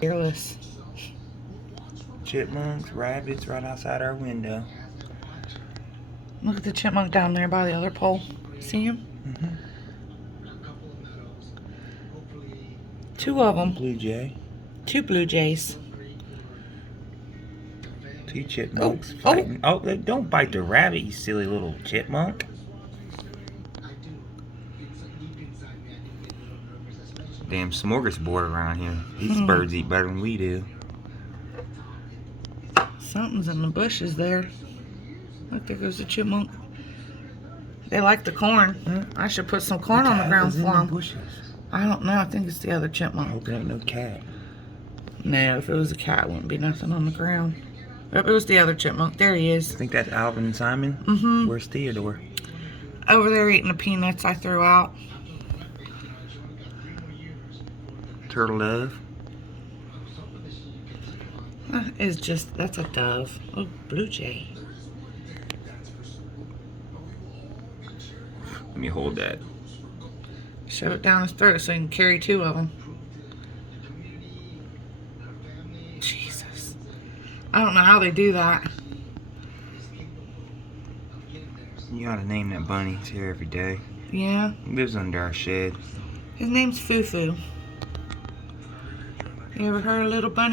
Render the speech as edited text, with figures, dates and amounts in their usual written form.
Fearless. Chipmunks, rabbits right outside our window. Look at the chipmunk down there by the other pole. See him? Mm-hmm. Two of them. Blue jay. Two blue jays. Two chipmunks fighting. Oh, don't bite the rabbit, you silly little chipmunk. Damn smorgasbord around here. These birds eat better than we do. Something's in the bushes there. Look, there goes the chipmunk. They like the corn. I should put some corn on the ground for them. I don't know. I think it's the other chipmunk. I hope there ain't no cat. No, if it was a cat, it wouldn't be nothing on the ground. It was the other chipmunk. There he is. I think that's Alvin and Simon. Mm-hmm. Where's Theodore? Over there eating the peanuts I threw out. Turtle dove. That's a dove. Oh, blue jay. Let me hold that. Shove it down his throat so he can carry two of them. Jesus. I don't know how they do that. You ought to name that bunny. He's here every day. Yeah. He lives under our shed. His name's Foo-Foo. You ever heard of little bunny